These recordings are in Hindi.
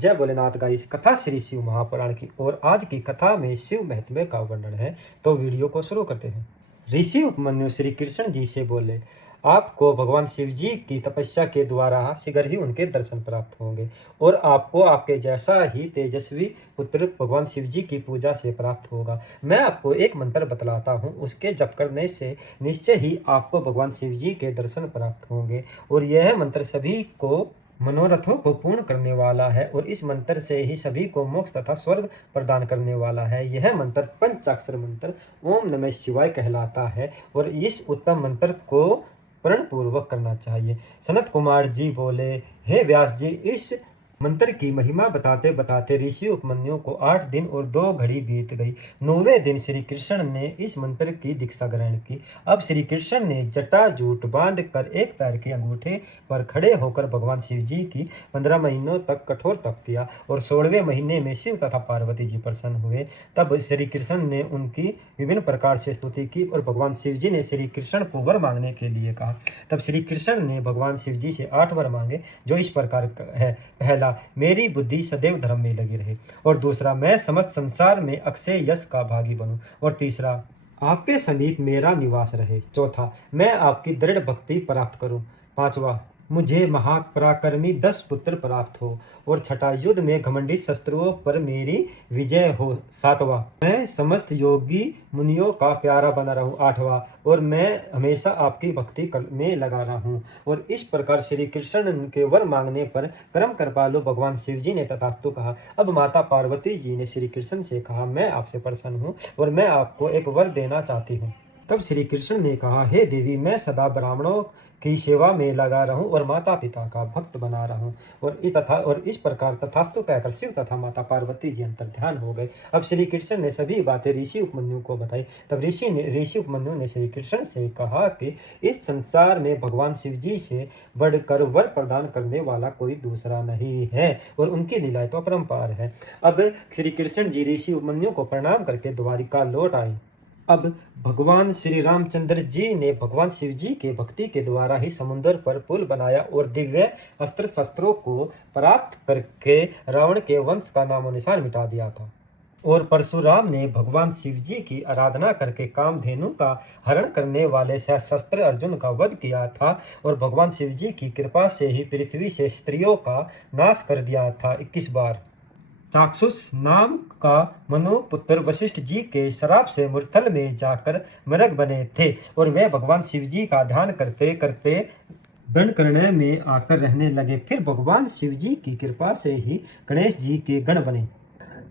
जय भोलेनाथ गाइस। कथा श्री शिव महापुराण की और आज की कथा में शिव महत्व का वर्णन है। तो वीडियो को शुरू करते हैं। ऋषि उपमन्यु श्री कृष्ण जी से बोले, आपको भगवान शिव जी की तपस्या के द्वारा शीघ्र ही उनके दर्शन प्राप्त होंगे और आपको आपके जैसा ही तेजस्वी पुत्र भगवान शिव जी की पूजा से प्राप्त होगा। मैं आपको एक मंत्र बतलाता हूँ, उसके जप करने से निश्चय ही आपको भगवान शिव जी के दर्शन प्राप्त होंगे और यह मंत्र सभी को मनोरथों को पूर्ण करने वाला है और इस मंत्र से ही सभी को मोक्ष तथा स्वर्ग प्रदान करने वाला है। यह मंत्र पंचाक्षर मंत्र ओम नमः शिवाय कहलाता है और इस उत्तम मंत्र को प्रण पूर्वक करना चाहिए। सनत कुमार जी बोले, हे व्यास जी, इस मंत्र की महिमा बताते बताते ऋषि उपमन्यु को 8 दिन और 2 घड़ी बीत गई। 9वें दिन श्री कृष्ण ने इस मंत्र की दीक्षा ग्रहण की। अब श्री कृष्ण ने जटाजूट बांध कर एक पैर के अंगूठे पर खड़े होकर भगवान शिव जी की 15 महीनों तक कठोर तप किया और 16वें महीने में शिव तथा पार्वती जी प्रसन्न हुए। तब श्री कृष्ण ने उनकी विभिन्न प्रकार से स्तुति की और भगवान शिव जी ने श्री कृष्ण को वर मांगने के लिए कहा। तब श्री कृष्ण ने भगवान शिव जी से 8 वर मांगे, जो इस प्रकार है। पहला, मेरी बुद्धि सदैव धर्म में लगी रहे, और दूसरा, मैं समस्त संसार में अक्षय यश का भागी बनूं, और तीसरा, आपके समीप मेरा निवास रहे। चौथा, मैं आपकी दृढ़ भक्ति प्राप्त करूं। पांचवा, मुझे महापराक्रमी 10 पुत्र प्राप्त हो, और छठा, युद्ध में घमंडी शत्रुओं पर मेरी विजय हो। सातवां, मैं समस्त योगी मुनियों का प्यारा बना रहूं। आठवां, और मैं हमेशा आपकी भक्ति में लगा रहूं। और इस प्रकार श्री कृष्ण के वर मांगने पर परम कृपालु भगवान शिव जी ने तथास्तु कहा। अब माता पार्वती जी ने श्री कृष्ण से कहा, मैं आपसे प्रसन्न हूँ और मैं आपको एक वर देना चाहती हूँ। तब श्री कृष्ण ने कहा, हे देवी, मैं सदा ब्राह्मणों की सेवा में लगा रहूं और माता पिता का भक्त बना रहूं। और इस प्रकार तथास्तु कहकर शिव तथा माता पार्वती जी अंतर्ध्यान हो गए। अब श्री कृष्ण ने सभी बातें ऋषि उपमन्यु को बताई। तब ऋषि उपमन्यु ने श्री कृष्ण से कहा कि इस संसार में भगवान शिव जी से बढ़कर वर प्रदान करने वाला कोई दूसरा नहीं है और उनकी लीलाएं तो अपरंपार है। अब श्री कृष्ण जी ऋषि उपमन्यु को प्रणाम करके द्वारिका लौट आए। अब भगवान श्री रामचंद्र जी ने भगवान शिव जी के भक्ति के द्वारा ही समुद्र पर पुल बनाया और दिव्य अस्त्र शस्त्रों को प्राप्त करके रावण के वंश का नामो निशान मिटा दिया था। और परशुराम ने भगवान शिव जी की आराधना करके कामधेनु का हरण करने वाले सहस्त्र अर्जुन का वध किया था और भगवान शिव जी की कृपा से ही पृथ्वी से स्त्रियों का नाश कर दिया था 21 बार। चाक्षुष नाम का मनु पुत्र वशिष्ठ जी के श्राप से मूर्धल में जाकर मृग बने थे और वे भगवान शिव जी का ध्यान करते करते दंडकारण्य में आकर रहने लगे। फिर भगवान शिव जी की कृपा से ही गणेश जी के गण बने।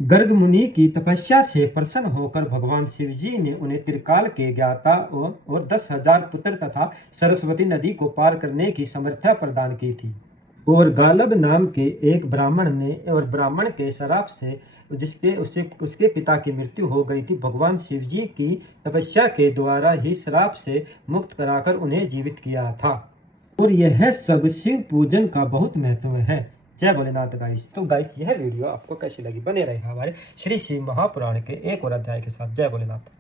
गर्ग मुनि की तपस्या से प्रसन्न होकर भगवान शिव जी ने उन्हें त्रिकाल के ज्ञाता और 10,000 पुत्र तथा सरस्वती नदी को पार करने की समर्था प्रदान की थी। और गालब नाम के एक ब्राह्मण ने और ब्राह्मण के श्राप से उसके पिता की मृत्यु हो गई थी। भगवान शिव जी की तपस्या के द्वारा ही श्राप से मुक्त कराकर उन्हें जीवित किया था। और यह सब शिव पूजन का बहुत महत्व है। जय भोलेनाथ गाइस। तो गाइस, यह वीडियो आपको कैसी लगी, बने रहे हमारे श्री शिव महापुराण के एक और अध्याय के साथ। जय भोलेनाथ।